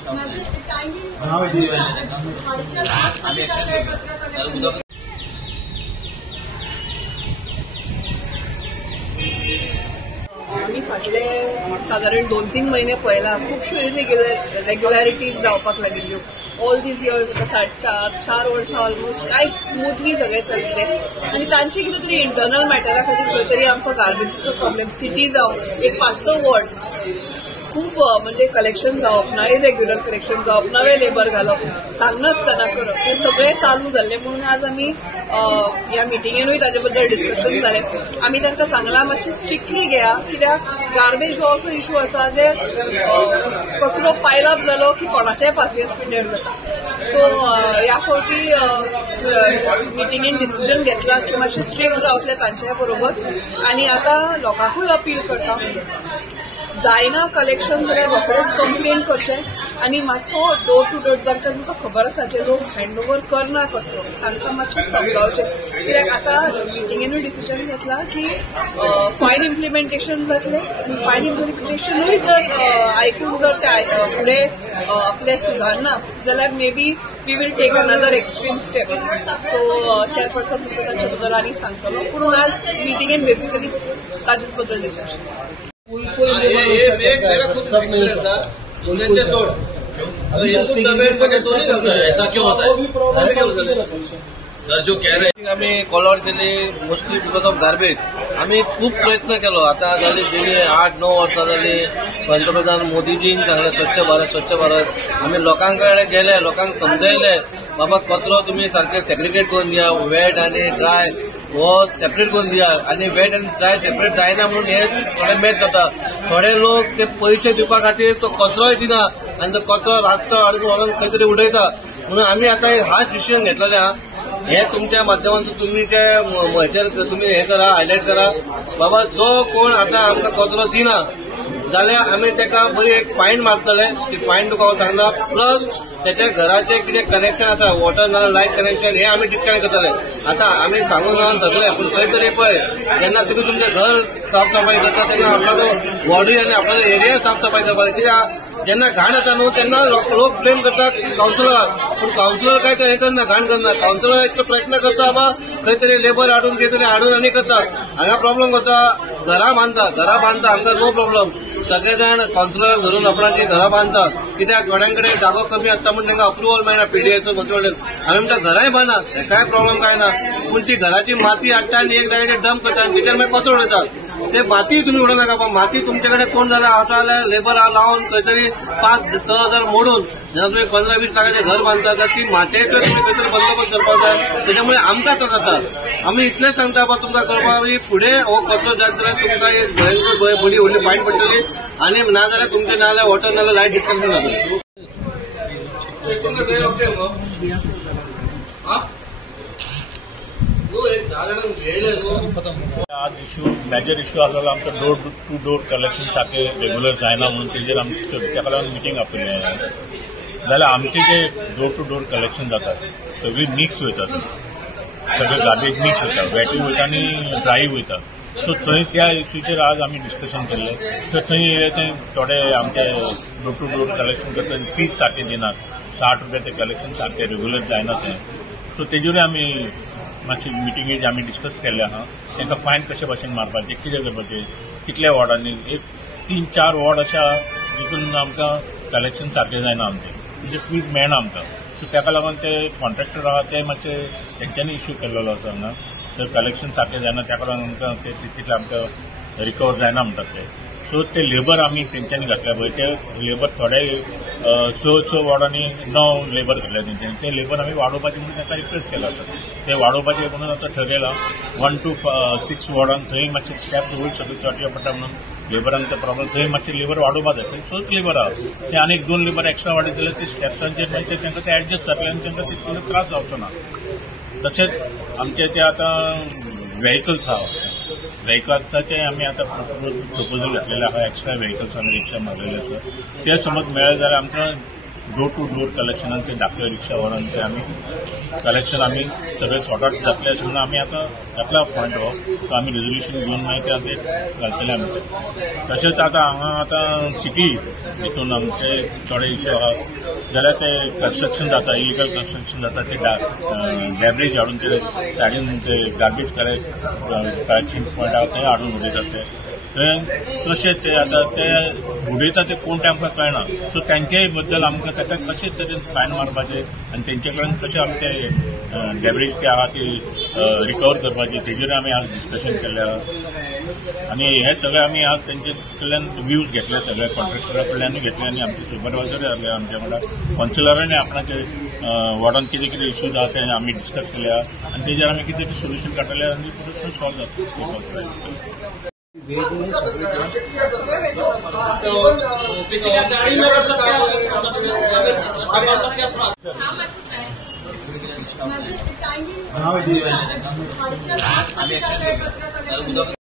आम्ही फाटले साधारण 2-3 महिने पहिला खुबश्यो इरेग्युलॅरिटीज जावपाक लागिल्ल्यो. ऑल दीज इयर्स आता 4 वर्सां ऑलमोस्ट कांयच स्मूथली सगळें चल्ले आनी तांची कितें तरी इंटरनल मॅटरा खातीर खंय तरी आमचो गार्बेजीचो प्रॉब्लेम सिटी जावं एक 5-6 वॉर्ड खूप म्हणजे कलेक्शन जावप ना, इरेग्युलर कलेक्शन जावप, नवे लेबर घालप, सांगनासतना करप हे सगळें चालू जाल्लें. म्हणून आज आमी ह्या मिटिंगेनूय ताजे बद्दल डिस्कशन जालें. आमी तांकां सांगलां मातशें स्ट्रिक्टली घेया, कित्याक गार्बेज हो असो इशू आसा जे कचरो पायल अप जालो की कोणाचेय पासयेंस पिड्ड्यार जाता. सो ह्या फावटी मिटिंगेन डिसिजन घेतला की मातशें स्ट्रिक्ट जावतलें तांचे बरोबर. आनी आतां लोकांकूय अपील करता, जायना कलेक्शन जाल्यार रोखडेच कंप्लेन करचें आनी मातसो डोर टू डोर जांकां तुमकां खबर आसा जे लोक हँड ओवर करना कचरो तांकां मातशें समजावचें. कित्याक आतां मिटिंगेनूय डिसिजन घेतला की फायन इम्प्लिमेंटेशन जातलें आनी फायन इम्प्लिमेंटेशनूय जर आयकून जर ते फुडें आपले सुदारना जाल्यार may be we will take another extreme step. So chairperson तुमकां तांचे बद्दल आनी सांगतलो. पूण आज मिटिंगेन बेसिकली ताजेच बद्दल डिस्कशन जालें. ऐसा क्यों होता है सर? जो कह रहे हैं आम्ही कोलावड केली मोस्टली बिकॉज ऑफ गार्बेज. आम्ही खूप प्रयत्न केलो. आता झाली गेली 8-9 वर्सां जाली. पंतप्रधान मोदीजीन सांगले स्वच्छ भारत. आम्ही लोकांकडे गेले, लोकांक समजयले बाबा कचरो तुम्ही सारखे सेग्रिगेट करून दिया, वेट आणि ड्राय हो सेपरेट करून दिया. आणि वेट आनी ड्राय सेपरेट जायना म्हणून हे थोडे मॅच जाता. थोडे लोक ते पैसे दिवपा खातीर तो कचरोय दिना आनी तो कचरो रातचो हाडून व्हरून खंय तरी उडयता. म्हणून आमी आतां हाच डिसिजन घेतलेले आहा. हे तुमच्या माध्यमांतून तुम्ही हे करा, हायलायट करा बाबा जो कोण आतां आमकां कचरो दिना जाल्यार आमी ताका बरी एक फायन मारतले. ती फायन तुका हांव सांगना. प्लस त्याच्या घराचे कितें कनेक्शन आसा, वॉटर नाल्यार लायट कनेक्शन हे आमी डिस्कनेक्ट करतले. आतां आमी सांगून रावन थकले पूण खंय तरी पळय जेन्ना तुमी तुमचें घर साफ सफाई करता तेन्ना आपलो वॉर्डूय आनी आपलो एरिया साफ सफाई करपाक जाय. कित्याक जेन्ना घाण येता न्हू तेन्ना लोक ब्लेम करतात कावन्सिलराक. पूण कावन्सिलर काय हे करना, घाण करना. कावन्सिलर इतलो प्रयत्न करता बाबा खंय तरी लेबर हाडून कितें तरी हाडून आनी करता. हांगा प्रॉब्लेम कसो घरां बांदता आमकां नो प्रॉब्लेम. सगळे जाण कावन्सिलर धरून आपणाची घरां बांदता. कित्याक थोड्यांकडे जागो कमी आसता म्हणून तांकां अप्रुवल मेळना पीडीएचो मुन्सिपालिटीन. आमी म्हणटा घरांय बांदा, काय प्रॉब्लेम काय ना. पूण ती घराची माती हाडटा आनी एक जाग्याचेर डंप करता आनी तिचेर मागीर कचरो उडयता. ते माती तुम्ही उडोवं नाका. माती तुमचे कडेन कोण जाल्यार आसा जाल्यार लेबर लावन खंय तरी 5-6 हजार मोडून जेन्ना तुम्ही 15-20 लाखाचें घर बांदता तर ती मातयेचो तुम्ही खंय तरी बंदोबस्त करपाक जाय. त्याच्यामुळे आमकां त्रास जाता. आमी इतलेंच सांगता बाबा तुमकां करपाक फुडें हो कचरो जात जाल्यार तुमकां एक भयंकर बरी व्हडली फायन पडटली आनी ना जाल्यार तुमचे नाल्यार वॉटर नाल्यार लायट डिस्कनेक्शन जातलें. आज मेजर इश्यू आसलेलो आमचो डोर टू डोर कलेक्शन सारखे रेग्युलर जायना म्हणून तेजेर आमी ताका लागून मिटींग आपयलें. जाल्यार आमचे जे डोर टू डोर कलेक्शन जातात सगळी मिक्स वयतात. सगळे गार्बेज मिक्स वयता, वेटूय वयता आनी ड्राय वयता. सो थंय त्या इश्यूचेर आज आमी डिस्कशन केल्लें. सो थंय थोडे आमचे डोर टू डोर कलेक्शन करता फीज सारखे दिनात. 60 रुपया ते कलेक्शन सारखे रेग्युलर जायना तें. सो तेजेरूय आमी मातशी मिटिंगेज आमी डिस्कस केल्ले आहा. तांकां फायन कशे भाशेन मारपाचें, कितें करपाचें, कितल्या वॉर्डांनी. एक 3-4 वॉर्ड अशा जितून आमकां कलेक्शन सारकें जायना आमचें, म्हणजे फीज मेळना आमकां. सो ताका लागून ते कॉन्ट्रॅक्टर आहा ते मातशे तेंच्यांनी इश्यू केल्लो आसा हांगा. तर कलेक्शन सारकें जायना ताका लागून आमकां ते तितलें आमकां रिकवर जायना म्हणटात ते. सो ते लेबर आमी तेंच्यांनी घातल्या पळय ते लेबर थोडे 6 वॉर्डांनी 9 लेबर घातल्या तेंच्यांनी. ते लेबर आमी वाडोवपाचें म्हणून ताका रिक्वेस्ट केला आसा. ते वाडोवपाचें म्हणून आतां ठरयलां. 1 to 6 वॉर्डान थंय मातशें स्टॅप वयर सगळें चडचें पडटा म्हणून लेबरांक ते प्रॉब्लम. थंय मातशें लेबर वाडोवपा जाय. थंय 6 लेबर आहा. ते आनीक 2 लेबर एक्स्ट्रा वाडयत जाल्यार ते स्टॅप्सांचेर मागीर तांकां ते एडजस्ट जातले आनी तांकां तितलो त्रास जावचो ना. तशेंच आमचे ते आतां व्हेकल्स आहा. व्हेकल्साचे आमी आतां प्रपोजल घातलेले आहा. एक्स्ट्रा व्हेकल्स आमी रिक्षा मारलेले आसा. ते समज मेळ्ळे जाल्यार आमकां डोर टू डोर कलेक्शनान ते धाकट्या रिक्षावाल्यान ते आमी कलेक्शन आमी सगळे सॉर्ट आउट जातले अशें म्हणून आमी आतां येतला पॉयंट हो तो आमी रेजोल्युशन घेवन मागीर ते घालतले आमी ते तशेंच आतां हांगा आतां सिटी हितून आमचे थोडे इश्यू आहा जाल्यार ते कन्स्ट्रक्शन जाता इलिगल कन्स्ट्रक्शन जाता ते डॅब्रेज हाडून ते सायडीन ते गार्बेज कलेक्शन पॉयंट आहा थंय हाडून उडयतात ते तशें ते आतां ते उडयता ते कोण ते आमकां कळना सो तेंच्याय बद्दल आमकां ताका कशे तरेन फायन मारपाचे आनी तेंचे कडेन कशें आमी ते डॅब्रेज ते आहा ती रिकवर करपाची तेजेर आमी आज डिस्कशन केल्लें आहा आनी हे सगळे आमी आज तेंचे कडल्यान व्ह्यूज घेतले सगळे कॉन्ट्रॅक्टरा कडल्यानूय घेतले आनी आमचे सुपरवायझरूय आसले आमच्या वांगडा कॉन्सिलरांनी आपणाचे वॉर्डान कितें कितें इश्यूज आहा ते आमी डिस्कस केले आहा आनी तेजेर आमी कितें तरी सोल्युशन काडटले आनी तें सॉल्व जातलें गाड़ी में